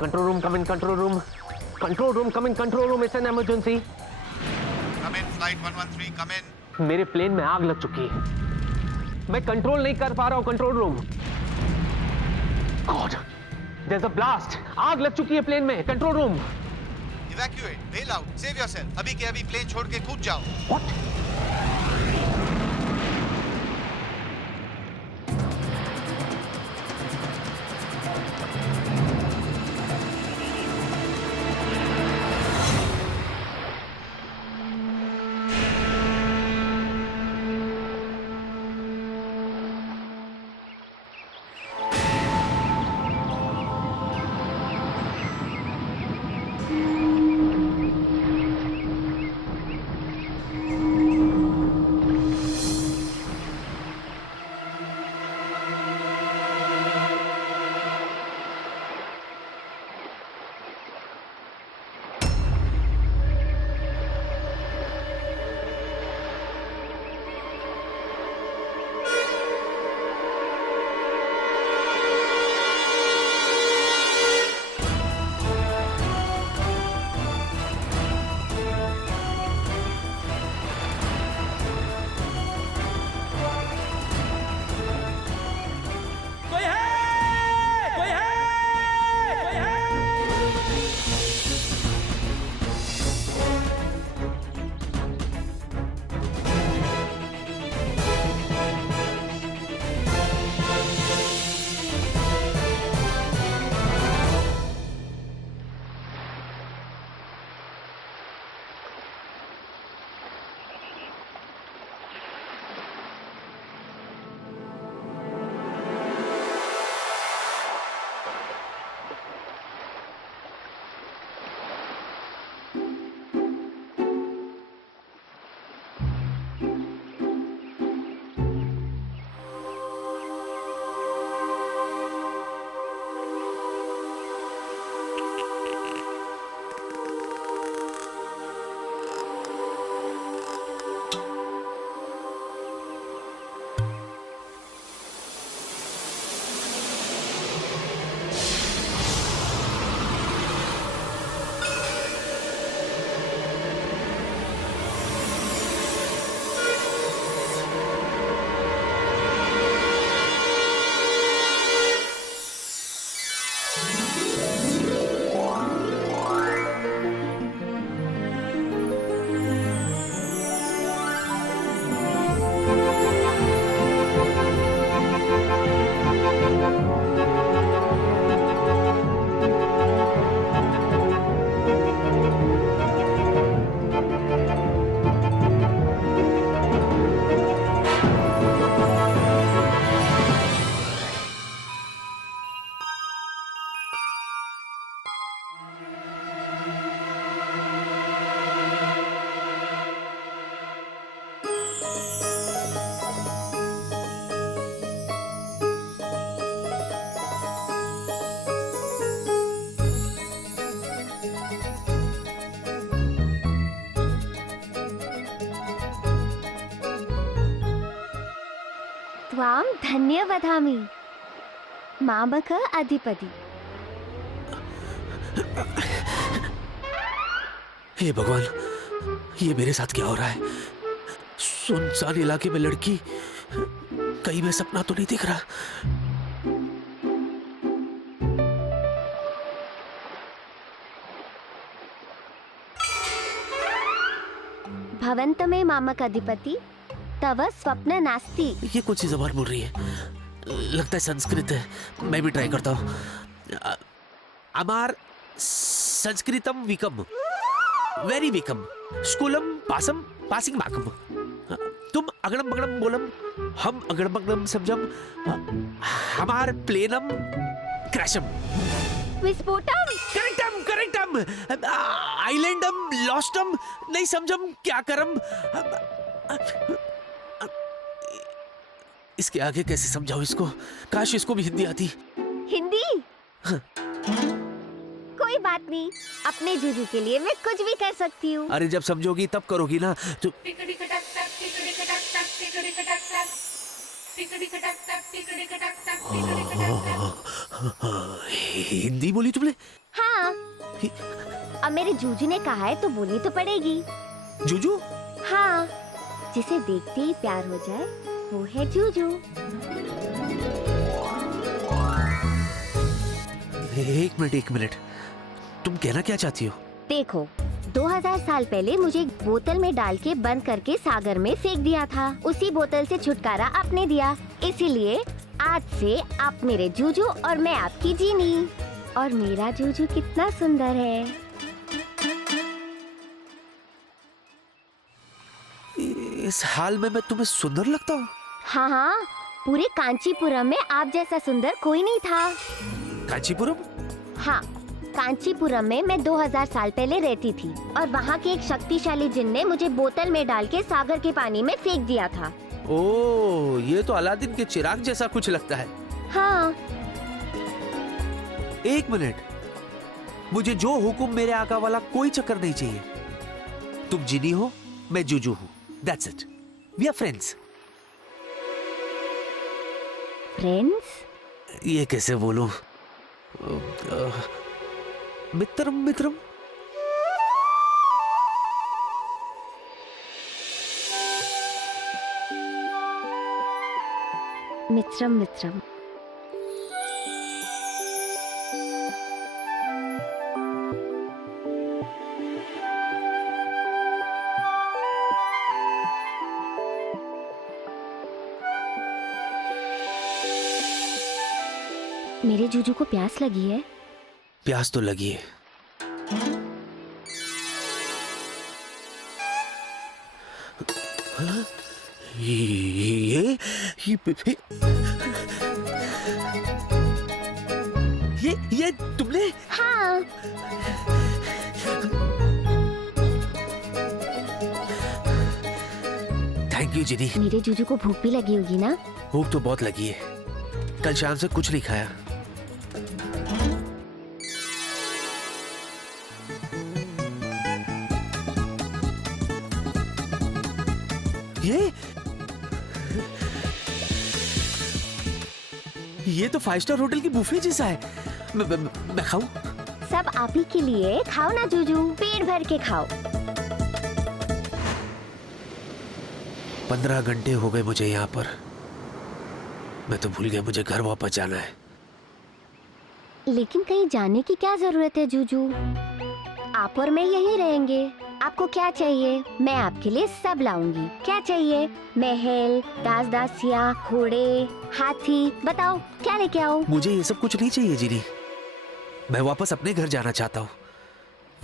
Control room, come in, control room. Control room, come in, control room. It's an emergency. Come in, flight 113, come in. मेरे plane में आग लग चुकी है। मैं कंट्रोल नहीं कर पा रहा हूं control room. God, there's a blast. आग लग चुकी है प्लेन में। Control room. Evacuate, bail out, save yourself. अभी के अभी प्लेन छोड़ के कूद जाओ। What? त्वां धन्यवदामि मामक अधिपति। हे भगवान, ये मेरे साथ क्या हो रहा है? सुनसान इलाके में लड़की, कहीं मैं सपना तो नहीं देख रहा? भवन्त में मामक अधिपति तव स्वप्न नास्ति। ये कौन सी जबान बोल रही है? लगता है संस्कृत है। मैं भी ट्राई करता हूँ। अमार संस्कृतम विकम, वेरी विकम, स्कूलम पासम पासिंग माकम। तुम अगड़म बगड़म बोलम, हम अगड़म बगड़म समझम, हमार प्लेनम क्रैशम। विस्फोटम। करेक्टम करेक्टम, आइलैंडम लॉस्टम, नहीं समझम क्या करम। इसके आगे कैसे समझाऊं इसको? काश इसको भी हिंदी आती। हिंदी? कोई बात नहीं, अपने जीजू के लिए मैं कुछ भी कर सकती हूँ। अरे जब समझोगी तब करोगी ना। तो हिंदी बोली तुमने? हाँ, अब मेरे जूजू ने कहा है तो बोलनी तो पड़ेगी। जूजू? हाँ, जिसे देखते ही प्यार हो जाए वो है जूजू। एक मिनट, तुम कहना क्या चाहती हो? देखो, 2000 साल पहले मुझे एक बोतल में डाल के बंद करके सागर में फेंक दिया था। उसी बोतल से छुटकारा आपने दिया, इसीलिए आज से आप मेरे जूजू और मैं आपकी जीनी। और मेरा जूजू कितना सुंदर है। इस हाल में मैं तुम्हें सुंदर लगता हूँ? हाँ हाँ, पूरे कांचीपुरम में आप जैसा सुंदर कोई नहीं था। कांचीपुरम? हाँ, कांचीपुरम में मैं 2000 साल पहले रहती थी और वहाँ के एक शक्तिशाली जिन ने मुझे बोतल में डाल के सागर के पानी में फेंक दिया था। ओह, ये तो अलादीन के चिराग जैसा कुछ लगता है। हाँ। एक मिनट, मुझे जो हुक्म मेरे आका वाला कोई चक्कर नहीं चाहिए। तुम जिनी हो, मैं जूजू हूँ। That's it. We are friends. Friends? ये कैसे बोलूं? मित्रम मित्रम। मित्रम मित्रम। मेरे जूजू को प्यास लगी है। प्यास तो लगी है। हाँ? ये तुमने? हाँ। थैंक यू जिनी। मेरे जूजू को भूख भी लगी होगी ना? भूख तो बहुत लगी है, कल शाम से कुछ नहीं खाया। ये तो 5 स्टार होटल की बुफे जैसा है। मैं खाऊं? सब आप ही के लिए। खाओ ना जूजू, पेट भर के खाओ। 15 घंटे हो गए मुझे यहाँ पर। मैं तो भूल गया मुझे घर वापस जाना है। लेकिन कहीं जाने की क्या जरूरत है जूजू? आप और मैं यहीं रहेंगे। आपको क्या चाहिए? मैं आपके लिए सब लाऊंगी। क्या चाहिए? महल, दास दासिया, घोड़े, हाथी, बताओ क्या लेके आओ? मुझे ये सब कुछ नहीं चाहिए जिनी। मैं वापस अपने घर जाना चाहता हूँ।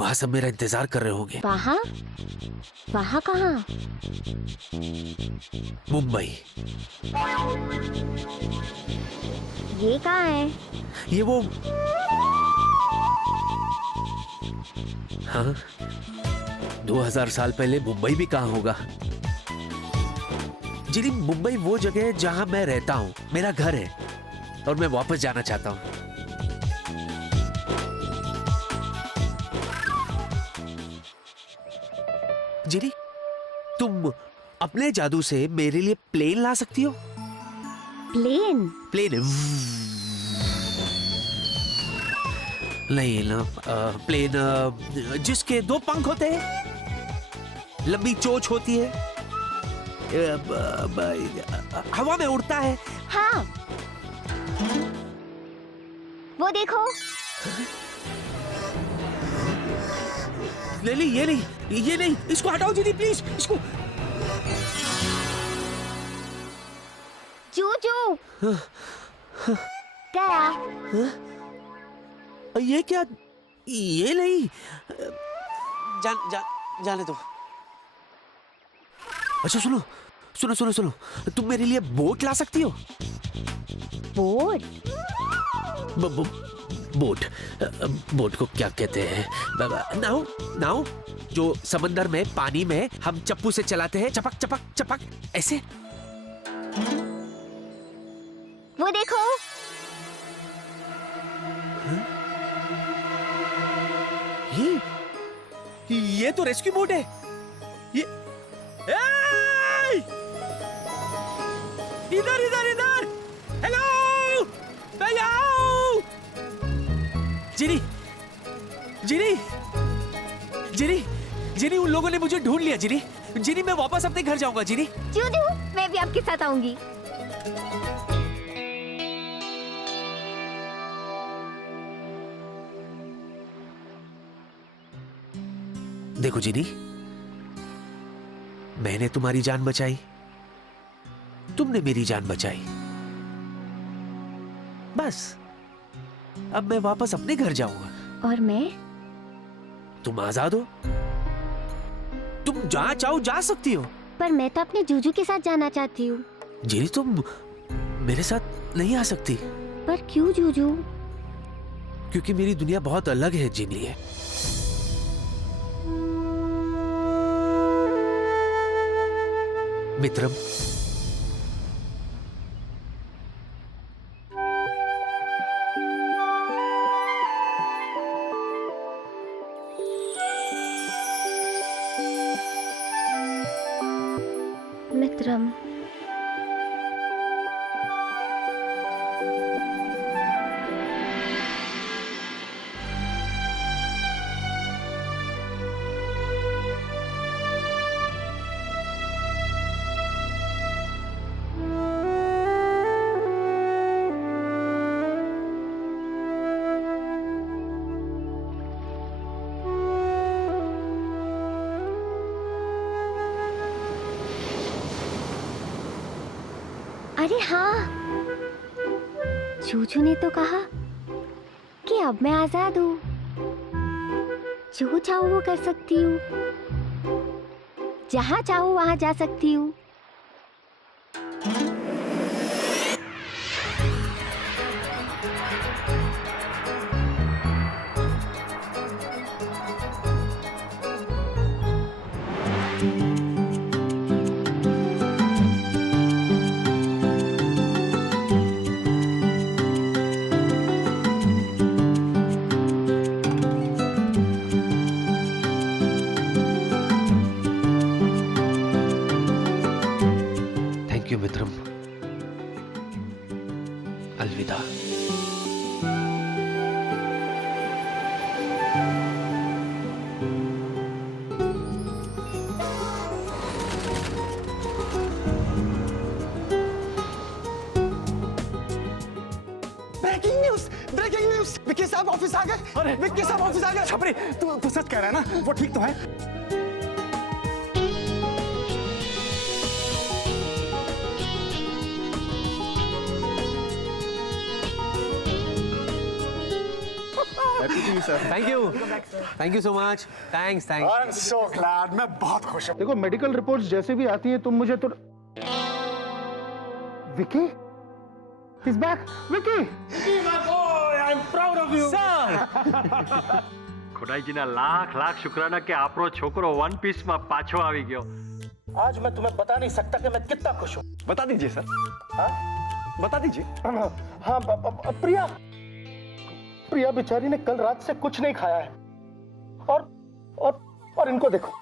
वहाँ सब मेरा इंतजार कर रहे होंगे। वहाँ? वहाँ कहाँ? मुंबई। ये कहाँ है? ये वो, हाँ, 2000 साल पहले मुंबई भी कहाँ होगा? जिनी, मुंबई वो जगह है जहां मैं रहता हूँ, मेरा घर है और मैं वापस जाना चाहता हूँ। जिनी, तुम अपने जादू से मेरे लिए प्लेन ला सकती हो? प्लेन? प्लेन नहीं ना, प्लेन जिसके 2 पंख होते हैं, लंबी चोंच होती है, हवा में उड़ता है। हाँ, वो देखो। ले ली, ये नहीं, इसको हटाओ जिनी प्लीज, इसको। जूजू गया। ये क्या? ये नहीं, जाने दो। अच्छा सुनो, तुम मेरे लिए बोट ला सकती हो? बोट? बोट को क्या कहते हैं? नाव, जो समंदर में, पानी में हम चप्पू से चलाते हैं, चपक चपक चपक ऐसे। वो देखो। ये तो रेस्क्यू बोट है। ये इधर, हेलो, मैं आओ। जिनी जिनी जिनी जिनी, उन लोगों ने मुझे ढूंढ लिया जिनी। जिनी, मैं वापस अपने घर जाऊंगा जिनी। जूजू, मैं भी आपके साथ आऊंगी। देखो जिनी, मैंने तुम्हारी जान बचाई, तुमने मेरी जान बचाई। बस अब मैं वापस अपने घर जाऊंगा। और मैं? तुम आजाद हो, तुम जहां चाहो जा सकती हो। पर मैं तो अपने जूजू के साथ जाना चाहती हूँ। जिनी, तुम मेरे साथ नहीं आ सकती। पर क्यों जूजू? क्योंकि मेरी दुनिया बहुत अलग है जिनी। मित्रम, मित्रम। अरे हाँ, जूजू ने तो कहा कि अब मैं आजाद हूँ, जो चाहूँ वो कर सकती हूँ, जहाँ चाहूँ वहाँ जा सकती हूँ। थैंक यू मित्रम। अलविदा। Breaking news, breaking news. Vicky साहब ऑफिस आ गए। अरे विक्की साहब ऑफिस आ गए। छपरी, तू सच कह रहा है ना? वो ठीक तो है? Thank you so much. Thanks. I am so glad. मैं बहुत खुश हूँ। देखो, मेडिकल रिपोर्ट्स जैसे भी आती है, तुम मुझे तो Vicky is back. Vicky, I am proud of you. ખોડાઈજીના લાખ લાખ શુક્રાના કે આપણો છોકરો વન પીસમાં પાછો આવી ગયો. आज मैं तुम्हें बता नहीं सकता कि मैं कितना खुश हूँ। बता दीजिए सर। हाँ, बता दीजिए। हाँ, प्रिया, प्रिया बेचारी ने कल रात से कुछ नहीं खाया है, और इनको देखो,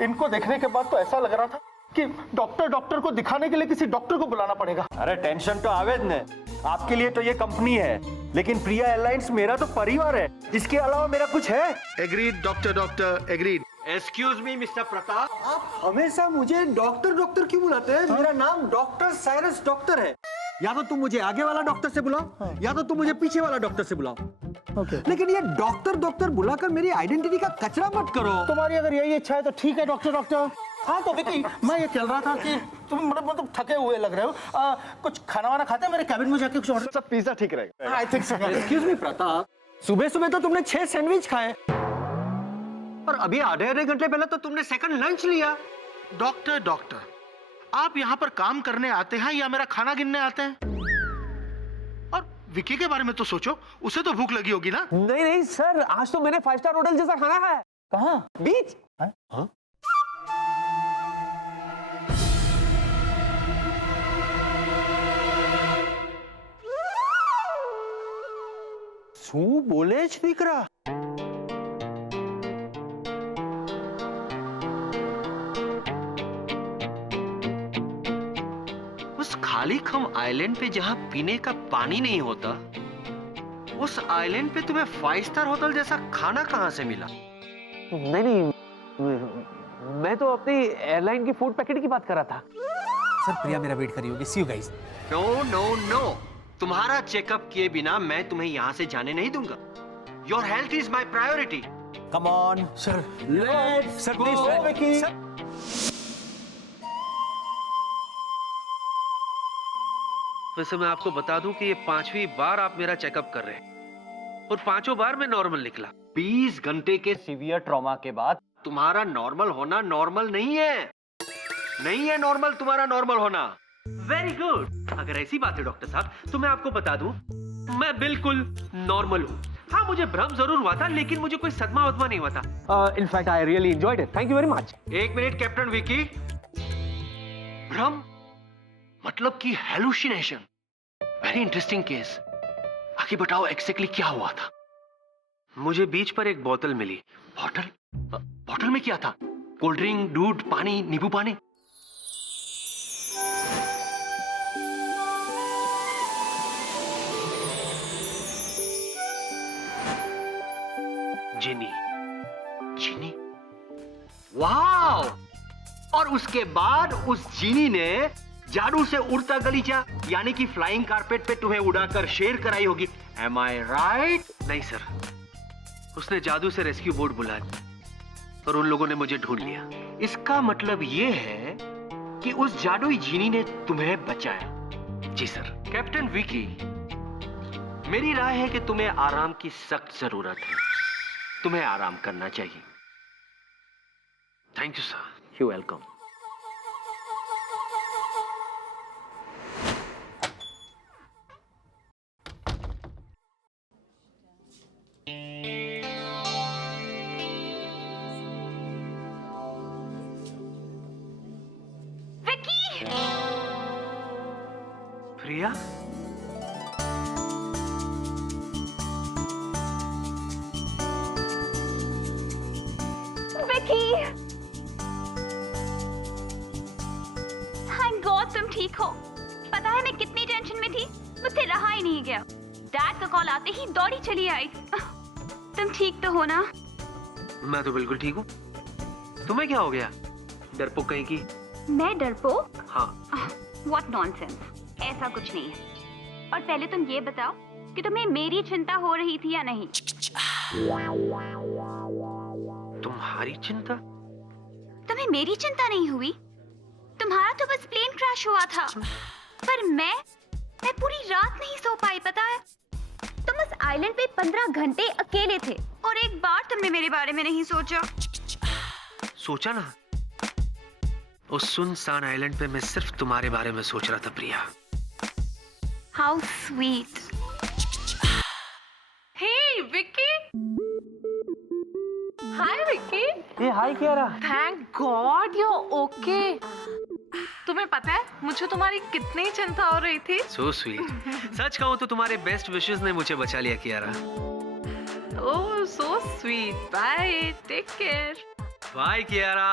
इनको देखने के बाद तो ऐसा लग रहा था कि डॉक्टर को दिखाने के लिए किसी डॉक्टर को बुलाना पड़ेगा। अरे टेंशन तो आवे ज ने, आपके लिए तो ये कंपनी है, लेकिन प्रिया एयरलाइंस मेरा तो परिवार है, इसके अलावा मेरा कुछ है? Agreed doctor, agreed. Excuse me mister Pratap, आप हमेशा मुझे डॉक्टर क्यों बुलाते हैं? मेरा नाम डॉक्टर साइरस डॉक्टर है। या तो तुम मुझे आगे वाला डॉक्टर से बुलाओ, या तो तुम मुझे पीछे वाला डॉक्टर से बुलाओ। लेकिन ये डॉक्टर बुलाकर मेरी आइडेंटिटी का कचरा मत करो। तुम्हारी अगर यही इच्छा है तो ठीक है डॉक्टर। हाँ तो विकी, मैं ये चल रहा था कि तुम मतलब थके हुए लग रहे हो, कुछ खाना वाना खाते हैं? मेरे कैबिन में जाके कुछ ऑर्डर। सब पिज्जा ठीक रहेगा। I think so. Excuse me Pratap, सुबह सुबह तो तुमने 6 सैंडविच खाए, और अभी आधे घंटे पहले तो तुमने सेकंड लंच लिया। डॉक्टर, आप यहाँ पर काम करने आते हैं या मेरा खाना गिनने आते हैं? और विकी के बारे में तो सोचो, उसे तो भूख लगी होगी ना? नहीं सर, आज तो मैंने 5 स्टार होटल जैसा खाना खाया। कहाँ? बीच। हाँ? શું બોલે છે દીકરા? उस खाली खम आइलैंड पे जहां पीने का पानी नहीं होता, उस आइलैंड पे तुम्हें 5 स्टार होटल जैसा खाना कहाँ से मिला? नहीं, मैं तो अपनी एयरलाइन की फूड पैकेट की बात कर रहा था। सर प्रिया मेरा वेट करी होगी, see you guys. No no no, तुम्हारा चेकअप किए बिना मैं तुम्हें यहाँ से जाने नहीं दूंगा। Your health is my priority. Come on sir let's sir go please Vicky. वैसे मैं आपको बता दूं कि ये 5वीं बार आप मेरा चेकअप कर रहे हैं और 5 बार मैं नॉर्मल निकला। 20 घंटे के सीवियर ट्रॉमा के बाद तुम्हारा नॉर्मल होना नॉर्मल नहीं है। नहीं है नॉर्मल तुम्हारा नॉर्मल होना। Very good. अगर ऐसी बात है डॉक्टर साहब तो मैं आपको बता दूं मैं बिल्कुल नॉर्मल हूँ। हाँ मुझे भ्रम जरूर हुआ था लेकिन मुझे कोई सदमा वदमा नहीं हुआ था। In fact, I really enjoyed it. Thank you very much. 1 minute captain Vicky. भ्रम मतलब कि हेलुसिनेशन। Very interesting case. आगे बताओ एग्जैक्टली क्या हुआ था? मुझे बीच पर एक बोतल मिली। बॉटल? बॉटल में क्या था? कोल्ड ड्रिंक, दूध, पानी, नींबू पानी? जिनी। चीनी? वाओ! और उसके बाद उस चीनी ने जादू से उड़ता गलीचा यानी कि फ्लाइंग कारपेट पे तुम्हें उड़ाकर शेर कराई होगी। Am I right? नहीं सर, उसने जादू से रेस्क्यू बोट बुलाया और उन लोगों ने मुझे ढूंढ लिया। इसका मतलब ये है कि उस जादुई जीनी ने तुम्हें बचाया। जी सर। कैप्टन विकी, मेरी राय है कि तुम्हें आराम की सख्त जरूरत है। तुम्हें आराम करना चाहिए। Thank you sir. You welcome. Priya? Vicky, thank God तुम ठीक हो। पता है मैं कितनी टेंशन में थी, मुझसे रहा ही नहीं गया। डैड का कॉल आते ही दौड़ी चली आई। तुम ठीक तो हो ना? मैं तो बिल्कुल ठीक हूँ। तुम्हें क्या हो गया? डरपोक कहीं की? मैं डरपोक? हाँ। व्हाट नॉनसेंस, ऐसा कुछ नहीं है। और पहले तुम ये बताओ कि तुम्हें मेरी चिंता हो रही थी या नहीं? तुम्हारी चिंता? तुम्हें मेरी चिंता नहीं हुई? तुम्हारा तो बस प्लेन क्रैश हुआ था, पर मैं पूरी रात नहीं सो पाई। पता है, तुम उस आइलैंड पे 15 घंटे अकेले थे और एक बार तुमने मेरे बारे में नहीं सोचा। सोचा ना, उस सुनसान आइलैंड पे मैं सिर्फ तुम्हारे बारे में सोच रहा था Priya. How sweet. Hey Vicky. Hi Vicky. ये hi Kiara. Thank God you okay. तुम्हें पता है मुझे तुम्हारी कितनी चिंता हो रही थी। So sweet. सच कहूं तो तुम्हारे बेस्ट विशेस ने मुझे बचा लिया Kiara. Oh so sweet. Bye, take care. Bye Kiara.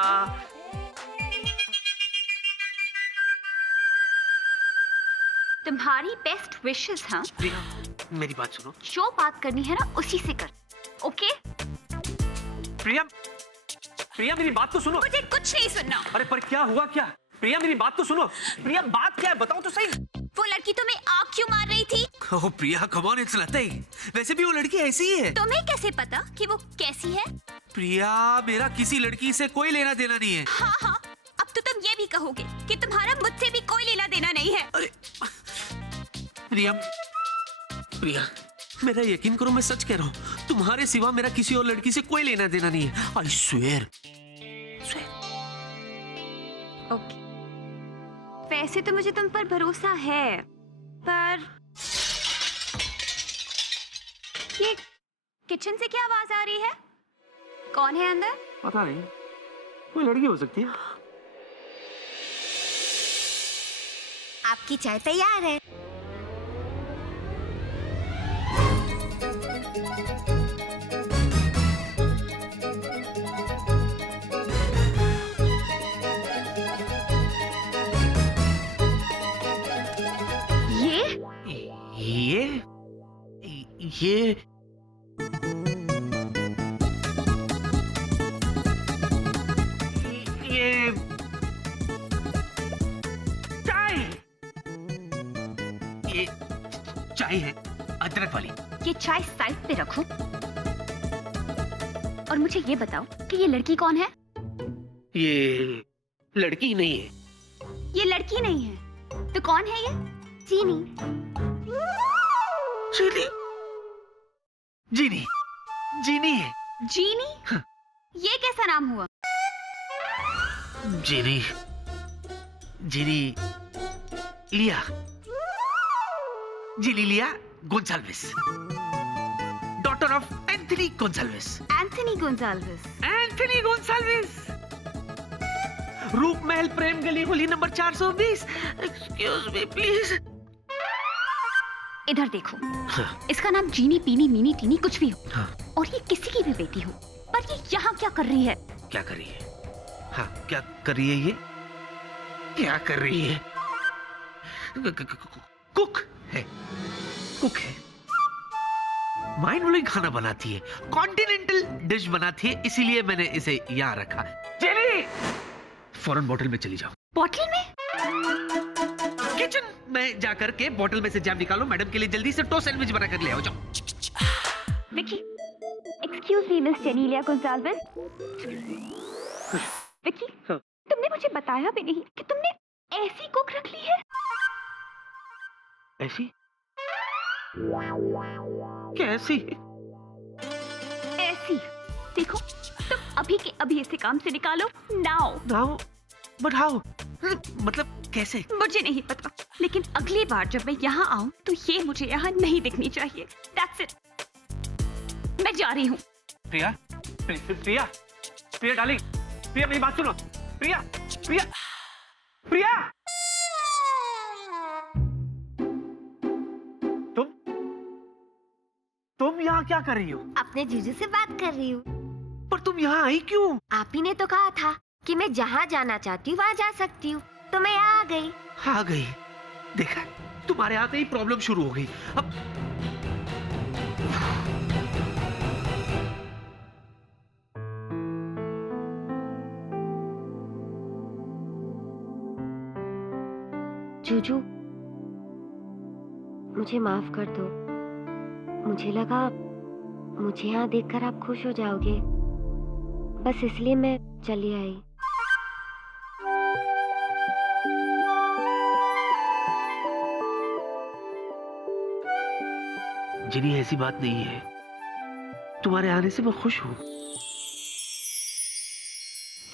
तुम्हारी बेस्ट विशेस। हाँ प्रिया मेरी बात सुनो। जो बात करनी है ना उसी से कर, ओके? प्रिया, प्रिया मेरी बात तो सुनो। मुझे कुछ नहीं सुनना। अरे पर क्या हुआ क्या? प्रिया मेरी बात तो सुनो। प्रिया बात क्या है बताओ तो सही। वो लड़की तुम्हें आग क्यों मार रही थी? ओह प्रिया कम ऑन, इट्स नथिंग। वैसे भी वो लड़की ऐसी ही है। तुम्हें कैसे पता कि वो कैसी है? प्रिया मेरा किसी लड़की से कोई लेना देना नहीं है। हाँ हाँ, अब तो तुम ये भी कहोगे कि तुम्हारा मुझसे भी कोई लेना देना नहीं है। अरे प्रिया, प्रिया मेरा यकीन करो, मैं सच कह रहा हूँ। तुम्हारे सिवा मेरा किसी और लड़की से कोई लेना देना नहीं है। I swear. ओके, वैसे तो मुझे तुम पर भरोसा है, पर ये किचन से क्या आवाज आ रही है? कौन है अंदर? पता नहीं, कोई लड़की हो सकती है। आपकी चाय तैयार है। ये चाय, ये चाय है अदरक वाली। ये चाय साइड पे रखो और मुझे ये बताओ कि ये लड़की कौन है? ये लड़की नहीं है। ये लड़की नहीं है तो कौन है ये? चीनी। जीनी, जीनी, जीनी है। जीनी? हाँ। ये कैसा नाम हुआ? जीनी, जीनी लिया, जीनी लिया Gonsalves, daughter of Anthony Gonsalves. Anthony Gonsalves. Anthony Gonsalves, रूप महल प्रेम गली गली नंबर 420। Excuse me please. इधर देखो, हाँ। इसका नाम जीनी पीनी मीनी टीनी कुछ भी हो, हाँ। और ये किसी की भी बेटी हो, पर ये यहाँ क्या कर रही है? क्या कर रही है? हाँ, क्या कर रही है ये? क्या कर रही है? कुक है, कुक है। माइंड ब्लोइंग खाना बनाती है, कॉन्टिनेंटल डिश बनाती है, इसीलिए मैंने इसे यहाँ रखा। जेली, फौरन बोतल में चली जाओ। बॉटल में? किचन में जाकर के बोतल में से जैम निकालो, मैडम के लिए जल्दी से टोस्ट सैंडविच बना कर ले आओ, जाओ। Vicky, excuse me miss Genelia Gonsalves. Vicky, हाँ। तुमने मुझे बताया भी नहीं कि तुमने ऐसी कुक रख ली है। ऐसी? कैसी? ऐसी। देखो, तुम अभी के अभी इसे काम से निकालो, नाउ। नाउ? But how? मतलब कैसे? मुझे नहीं पता, लेकिन अगली बार जब मैं यहाँ आऊँ तो ये मुझे यहाँ नहीं दिखनी चाहिए। That's it। मैं जा रही हूँ। प्रिया, प्रिया, प्रिया डार्लिंग, प्रिया मेरी बात सुनो। प्रिया, प्रिया, प्रिया, तुम यहाँ क्या कर रही हो? अपने जीजू से बात कर रही हूँ। पर तुम यहाँ आई क्यों? आप ही ने तो कहा था कि मैं जहाँ जाना चाहती हूँ वहाँ जा सकती हूँ, तो मैं यहाँ आ गई। आ गई। देखा, तुम्हारे आते ही प्रॉब्लम शुरू हो गई। अब जूजू, मुझे माफ कर दो। मुझे लगा मुझे यहाँ देखकर आप खुश हो जाओगे, बस इसलिए मैं चली आई। जिनी, ऐसी बात नहीं है, तुम्हारे आने से मैं खुश हूँ।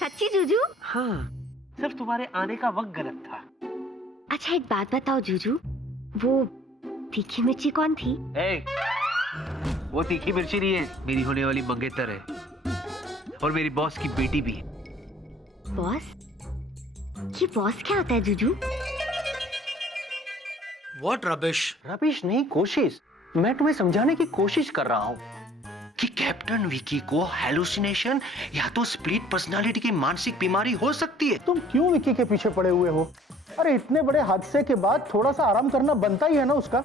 सच्ची जूजू? हाँ, सिर्फ तुम्हारे आने का वक्त गलत था। अच्छा एक बात बताओ जूजू, वो तीखी मिर्ची कौन थी? वो तीखी मिर्ची नहीं है, मेरी होने वाली मंगेतर है, और मेरी बॉस की बेटी भी है। बॉस? ये बॉस क्या होता है जूजू? What rubbish? रबिश नहीं, कोशिश। मैं तुम्हें समझाने की कोशिश कर रहा हूँ कि कैप्टन विकी को हेलुसिनेशन या तो स्प्लिट पर्सनालिटी की मानसिक बीमारी हो सकती है। तुम क्यों विकी के पीछे पड़े हुए हो? अरे इतने बड़े हादसे के बाद थोड़ा सा आराम करना बनता ही है ना उसका।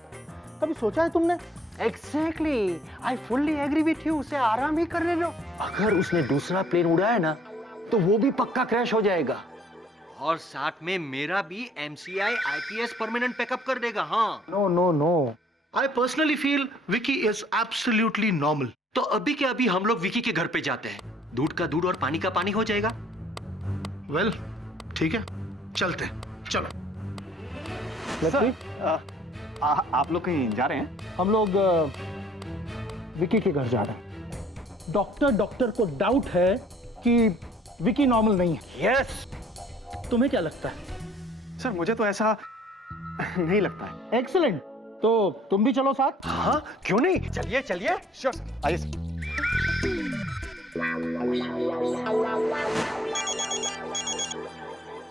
कभी सोचा है तुमने? Exactly, I fully agree with you. उसे आराम ही करने दो। अगर उसने दूसरा प्लेन उड़ाया ना तो वो भी पक्का क्रैश हो जाएगा, और साथ में मेरा भी MCI IPS परमानेंट पैकअप कर देगा। हाँ, no no no, I personally feel Vicky is absolutely normal. तो अभी के अभी हम लोग विकी के घर पे जाते हैं, दूध का दूध और पानी का पानी हो जाएगा। Well, ठीक है, चलते हैं, चलो। आप लोग कहीं जा रहे हैं? हम लोग विकी के घर जा रहे हैं। डॉक्टर को डाउट है कि विकी नॉर्मल नहीं है। यस। तुम्हें क्या लगता है? सर मुझे तो ऐसा नहीं लगता है। एक्सीलेंट, तो तुम भी चलो साथ। हाँ, क्यों नहीं, चलिए चलिए। श्योर सर, आइए sir.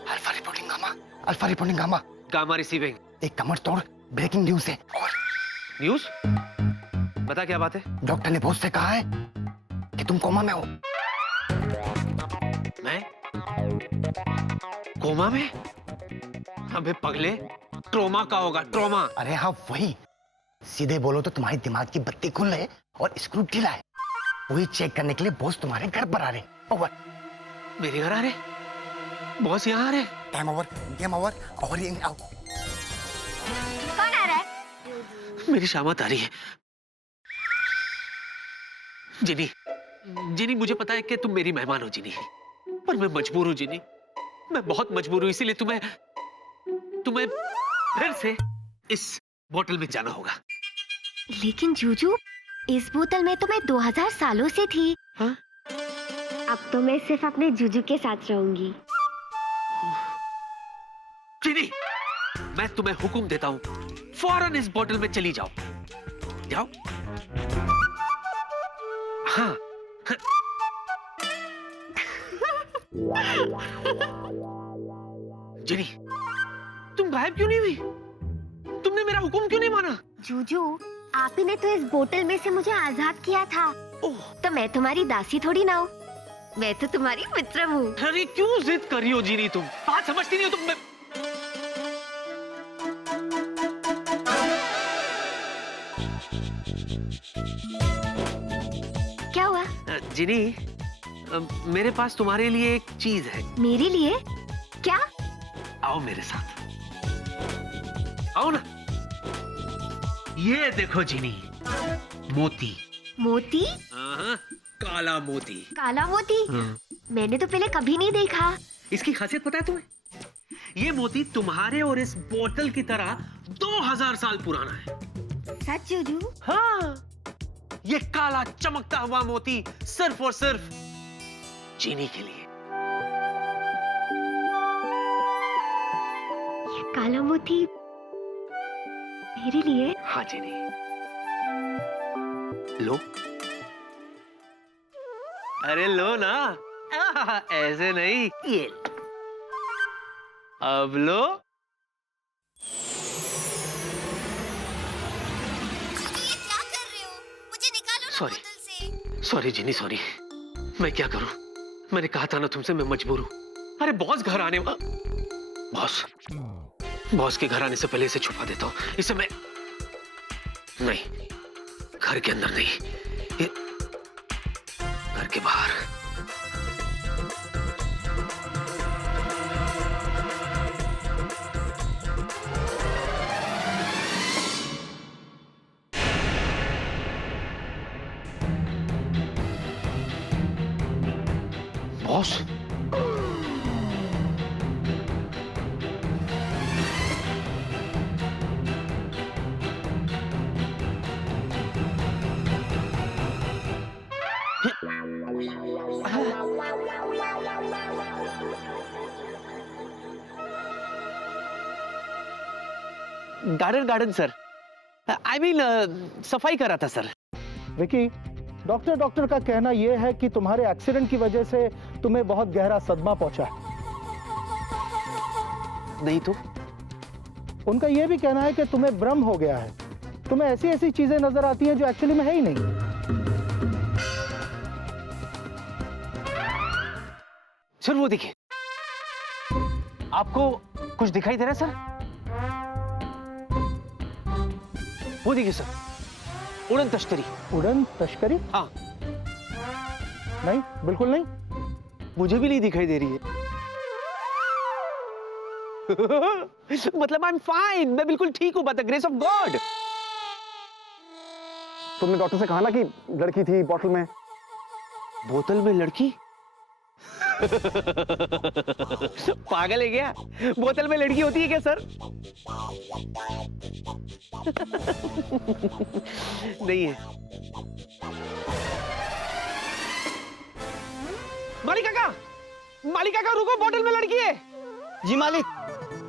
Alpha reporting gamma, alpha reporting gamma. Gamma receiving. एक कमर तोड़ ब्रेकिंग न्यूज है। और न्यूज? बता क्या बात है? डॉक्टर ने बॉस से कहा है कि तुम कोमा में हो। मैं कोमा में? अबे पगले, ट्रोमा का होगा, ट्रोमा। अरे हाँ वही, सीधे बोलो तो तुम्हारे दिमाग की बत्ती खुल है और स्क्रू ढीला है। वही चेक करने के लिए बॉस तुम्हारे घर पर आ रहे। ओवर। मेरे घर आ रहे? बॉस यहाँ आ रहे? टाइम ओवर, गेम ओवर, और ये आओ। कौन आ रहा है? मेरी शामत आ रही है। जिनी, जिनी मुझे पता है कि तुम मेरी मेहमान हो जिनी, पर मैं मजबूर हूँ जिनी, मैं बहुत मजबूर हूँ, इसीलिए तुम्हें फिर से इस बोतल में जाना होगा। लेकिन जूजू, इस बोतल में तो मैं 2000 सालों से थी। हाँ? अब तो मैं सिर्फ अपने जूजू के साथ रहूंगी। जिनी, मैं तुम्हें हुक्म देता हूँ, फौरन इस बोतल में चली जाओ। जाओ। हाँ। जिनी, तुम गायब क्यों नहीं हुई? तुमने मेरा हुक्म क्यों नहीं माना? जूजू, आप ही ने तो इस बोतल में से मुझे आजाद किया था। तो मैं तुम्हारी दासी थोड़ी ना हूँ, मैं तो तुम्हारी मित्र हूँ। अरे क्यों जिद कर रही हो जिनी, तुम बात समझती नहीं हो तुम। क्या हुआ? जिनी, मेरे पास तुम्हारे लिए एक चीज है। मेरे लिए? क्या? आओ मेरे साथ, आओ ना। ये देखो जिनी, मोती। मोती? काला मोती। काला मोती? मैंने तो पहले कभी नहीं देखा। इसकी खासियत पता है तुम्हें? ये मोती तुम्हारे और इस बोतल की तरह 2000 साल पुराना है। सच जूजू? हाँ, ये काला चमकता हुआ मोती सिर्फ और सिर्फ चीनी के लिए। ये काला मोती मेरे लिए? हाँ चीनी, लो। अरे लो ना, ऐसे नहीं, ये अब लो। सॉरी जिनी, सॉरी। मैं क्या करूं? मैंने कहा था ना तुमसे, मैं मजबूर हूं। अरे बॉस घर आने, बॉस के घर आने से पहले इसे छुपा देता हूं। इसे मैं नहीं, घर के अंदर नहीं, घर के बाहर। Boss, garden sir, I mean सफाई कर रहा था सर। विकी, डॉक्टर का कहना यह है कि तुम्हारे एक्सीडेंट की वजह से तुम्हें बहुत गहरा सदमा पहुंचा है। नहीं तो? उनका यह भी कहना है कि तुम्हें भ्रम हो गया है। तुम्हें ऐसी ऐसी चीजें नजर आती हैं जो एक्चुअली में है ही नहीं। सर वो देखिए, आपको कुछ दिखाई दे रहा है सर? वो देखिए सर, उड़न तश्करी। उड़न तश्करी? हाँ। नहीं, बिल्कुल नहीं। मुझे भी नहीं दिखाई दे रही है। मतलब आई एम फाइन, मैं बिल्कुल ठीक हूं, by the grace of God. तुमने डॉक्टर से कहा ना कि लड़की थी बोतल में। बोतल में लड़की? पागल है क्या? बोतल में लड़की होती है क्या सर? नहीं है। मालिक काका रुको, बोतल में लड़की है। जी मालिक।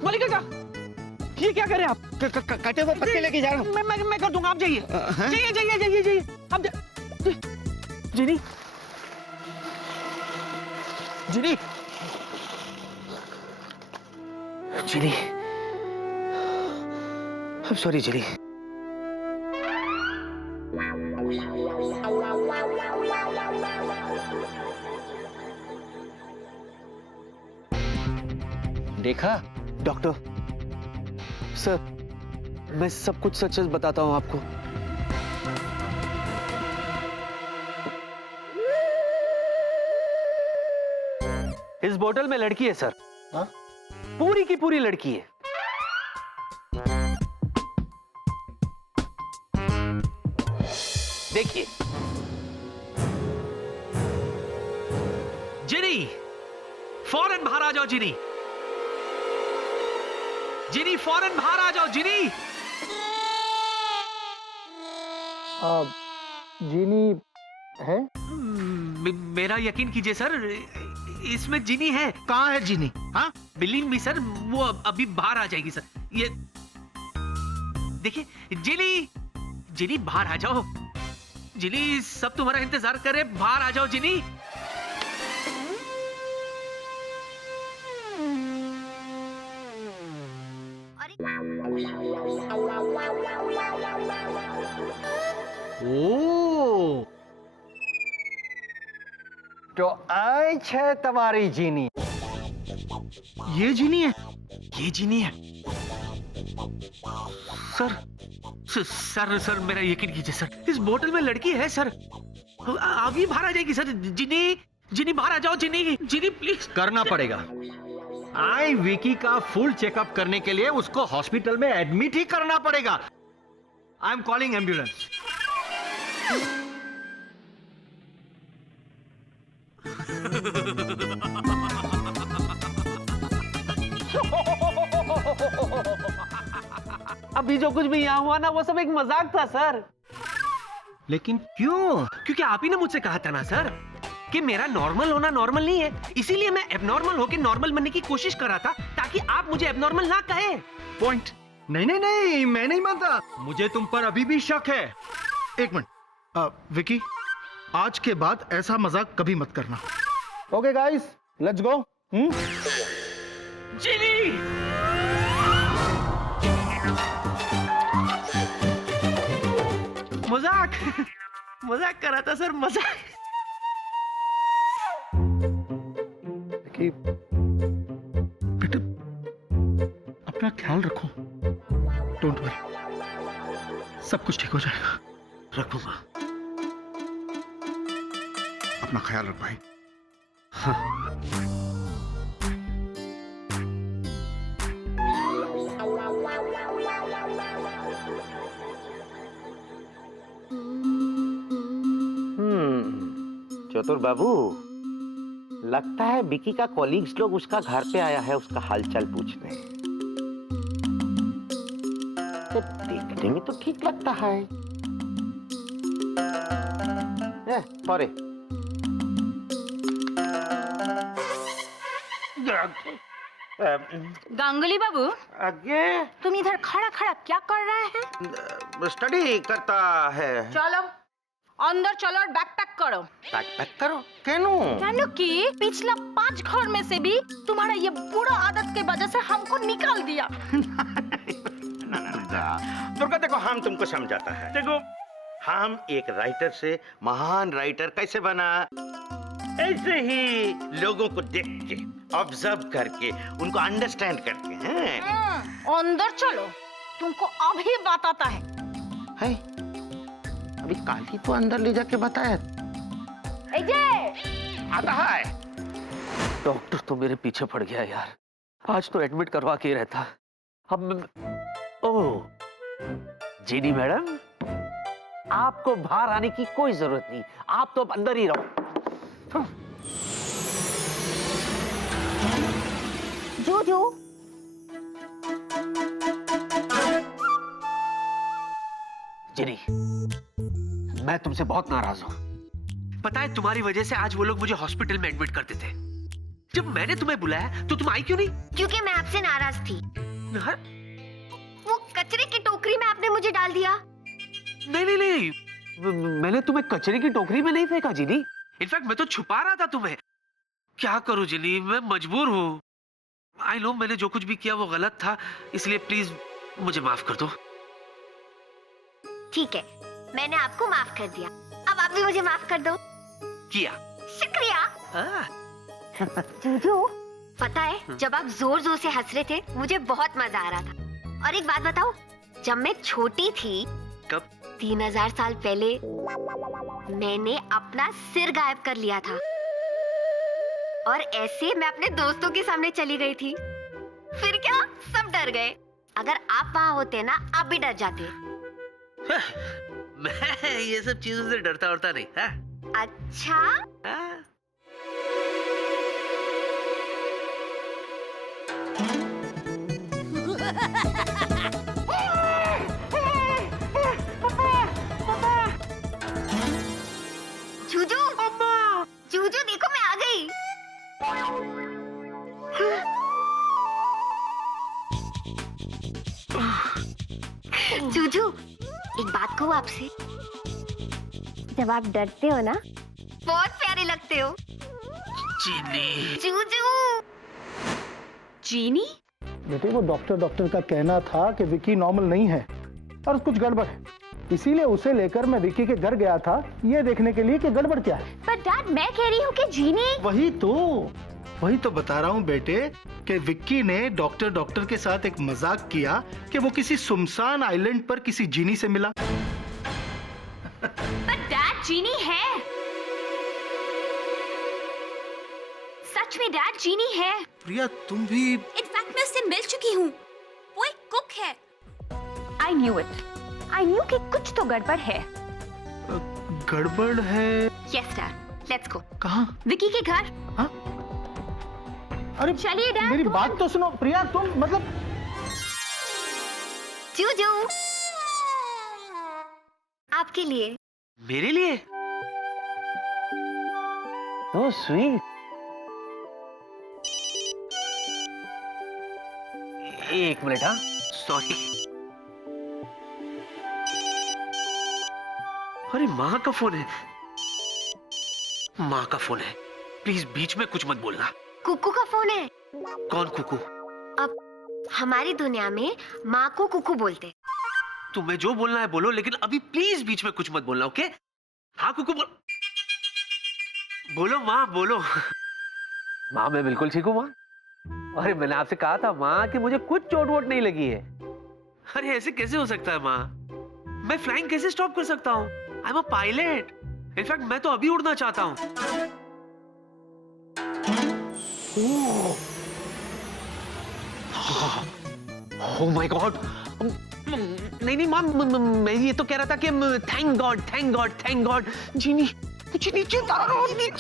मालिक काका, ये क्या कर रहे हैं आप? कटे हुए पत्ते लेके जा रहा हूँ। मैं कर दूंगा, आप जाइए। जाइए आप जिनी, I'm sorry, जिनी। देखा डॉक्टर सर, मैं सब कुछ सच सच बताता हूँ आपको। इस बोतल में लड़की है सर। हाँ? पूरी की पूरी लड़की है। देखिए जिनी, फौरन बाहर आ जाओ जिनी। जिनी फौरन बाहर आ जाओ जिनी। जीनी है? मेरा यकीन कीजिए सर, इसमें जिनी है। कहाँ है जीनी? हाँ, बिलीव मी सर, वो अभी बाहर आ जाएगी सर। ये देखिए जिनी, जिनी बाहर आ जाओ। जिनी सब तुम्हारा इंतजार कर रहे, बाहर आ जाओ जिनी। ओ, तो आई छे तुम्हारी जीनी। ये जीनी है? ये जिनी है सर। सर सर मेरा यकीन कीजिए सर, इस बोतल में लड़की है सर। अभी बाहर आ जाएगी सर। जिनी, जिनी बाहर आ जाओ जिनी। जिनी प्लीज। करना पड़ेगा। आई विकी का फुल चेकअप करने के लिए उसको हॉस्पिटल में एडमिट ही करना पड़ेगा। I am calling ambulance. अभी जो कुछ भी यहाँ हुआ ना, वो सब एक मजाक था सर। लेकिन क्यों? क्योंकि आप ही ने मुझसे कहा था ना सर कि मेरा नॉर्मल होना नॉर्मल नहीं है, इसीलिए मैं एबनॉर्मल होकर नॉर्मल बनने की कोशिश कर रहा था, ताकि आप मुझे एबनॉर्मल ना कहे। पॉइंट। नहीं नहीं नहीं, मैं नहीं मानता। मुझे तुम पर अभी भी शक है। एक मिनट, विकी, आज के बाद ऐसा मजाक कभी मत करना। Okay guys, let's go. Jinny, मजाक मजाक कर रहा था सर, मजाक। कि बेटा अपना ख्याल रखो, डोंट वरी, सब कुछ ठीक हो जाएगा। रखूंगा। अपना ख्याल रख भाई। चतुर बाबू, लगता है विकी का कॉलीग्स लोग उसका घर पे आया है उसका हालचाल पूछने। तो देखने में तो ठीक लगता है। सॉरी। गांगुली बाबू, आगे तुम इधर खड़ा खड़ा क्या कर रहे हैं? स्टडी करता है। चलो अंदर चलो और बैग पैक करो। पैक पैक करो? क्यों? क्यों कि पिछला 5 घर में से भी तुम्हारा ये बुरा आदत के वजह से हमको निकाल दिया। दुर्गा देखो, हम तुमको समझाता है। देखो, हम एक राइटर से महान राइटर कैसे बना, ऐसे ही लोगों को देख के, ऑब्जर्व करके, उनको अंडरस्टैंड करके हैं। अंदर चलो, तुमको अभी बताता है। अभी काल ही तो अंदर ले जाके बताया। आता है। डॉक्टर तो मेरे पीछे पड़ गया यार, आज तो एडमिट करवा के रहता। अब ओह जीनी मैडम, आपको बाहर आने की कोई जरूरत नहीं, आप तो अंदर ही रहो। जूजू, जिनी, मैं तुमसे बहुत नाराज हूं। पता है तुम्हारी वजह से आज वो लोग मुझे हॉस्पिटल में एडमिट करते थे। जब मैंने तुम्हें बुलाया तो तुम आई क्यों नहीं? क्योंकि मैं आपसे नाराज थी। वो कचरे की टोकरी में आपने मुझे डाल दिया। नहीं नहीं नहीं, मैंने तुम्हें कचरे की टोकरी में नहीं फेंका जिनी। इनफैक्ट मैं तो छुपा रहा था तुम्हें। क्या करूं जिनी, मैं मजबूर हूं। आई नो मैंने जो कुछ भी किया वो गलत था, इसलिए प्लीज मुझे माफ कर दो। ठीक है, मैंने आपको माफ कर दिया, अब आप भी मुझे माफ कर दो। किया। शुक्रिया। जूजू, पता है जब आप जोर जोर से हंस रहे थे मुझे बहुत मजा आ रहा था। और एक बात बताओ, जब मैं छोटी थी, कब? 3000 साल पहले मैंने अपना सिर गायब कर लिया था और ऐसे मैं अपने दोस्तों के सामने चली गई थी। फिर क्या, सब डर गए। अगर आप वहाँ होते ना, आप भी डर जाते। मैं ये सब चीजों से डरता नहीं है। अच्छा? हाँ? जूजू, जूजू देखो मैं आ गई। जूजू, एक बात कहूँ आपसे? जब आप डरते हो ना, बहुत प्यारे लगते हो। चीनी। जूजू। जीनी? बेटे वो डॉक्टर का कहना था कि विकी नॉर्मल नहीं है और कुछ गड़बड़ है, इसीलिए उसे लेकर मैं विकी के घर गया था ये देखने के लिए कि गड़बड़ क्या है। पर डैड, मैं कह रही हूँ कि जीनी। वही तो बता रहा हूँ बेटे कि विक्की ने डॉक्टर के साथ एक मजाक किया कि वो किसी सुनसान आइलैंड पर किसी जीनी से मिला। पर डैड जीनी है। सच में डैड जीनी है। प्रिया तुम भी? इनफैक्ट मैं उससे मिल चुकी हूँ। वो एक कुक है। I knew it. I knew कि कुछ तो गड़बड़ है। गड़बड़ है? Yes, Dad. Let's go. कहाँ? विकी के घर। हाँ? अरे चलिए डैड। मेरी बात तो सुनो प्रिया, तुम मतलब। जूजू, आपके लिए। मेरे लिए? Oh, sweet. एक मिनट। हाँ, सॉरी। अरे माँ का फोन है। माँ का फोन है। प्लीज बीच में कुछ मत बोलना। कुकू का फोन है। कौन कुकू? अब हमारी दुनिया में माँ को कुकू बोलते। तुम्हें जो बोलना है बोलो, लेकिन अभी प्लीज बीच में कुछ मत बोलना, ओके? हाँ कुकू बोलो माँ, बोलो। माँ मैं बिल्कुल ठीक हूँ माँ। अरे मैंने आपसे कहा था माँ कि मुझे कुछ चोट वोट नहीं लगी है। अरे ऐसे कैसे हो सकता है माँ? मैं फ्लाइंग कैसे स्टॉप कर सकता हूँ? I am a pilot. In fact मैं तो अभी उड़ना चाहता हूँ। Oh my God. नहीं माँ, मैं ये तो कह रहा था कि थैंक गॉड। जीनी मुझे नीचे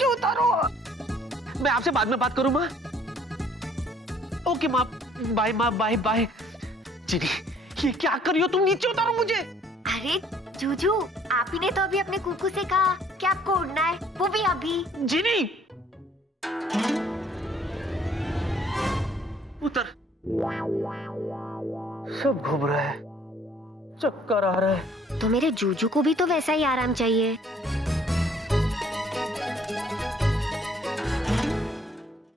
उतारो। मैं आपसे बाद में बात करूँ माँ? ओके माँ, बाय माँ, बाय। जीनी ये क्या कर रही हो तुम? नीचे उतारो मुझे। अरे जूजू, आप ही ने तो अभी अपने कुकू से कहा कि आपको उड़ना है, वो भी अभी। जीनी उतर। सब घूम रहा है, चक्कर आ रहा है। तो मेरे जूजू को भी तो वैसा ही आराम चाहिए।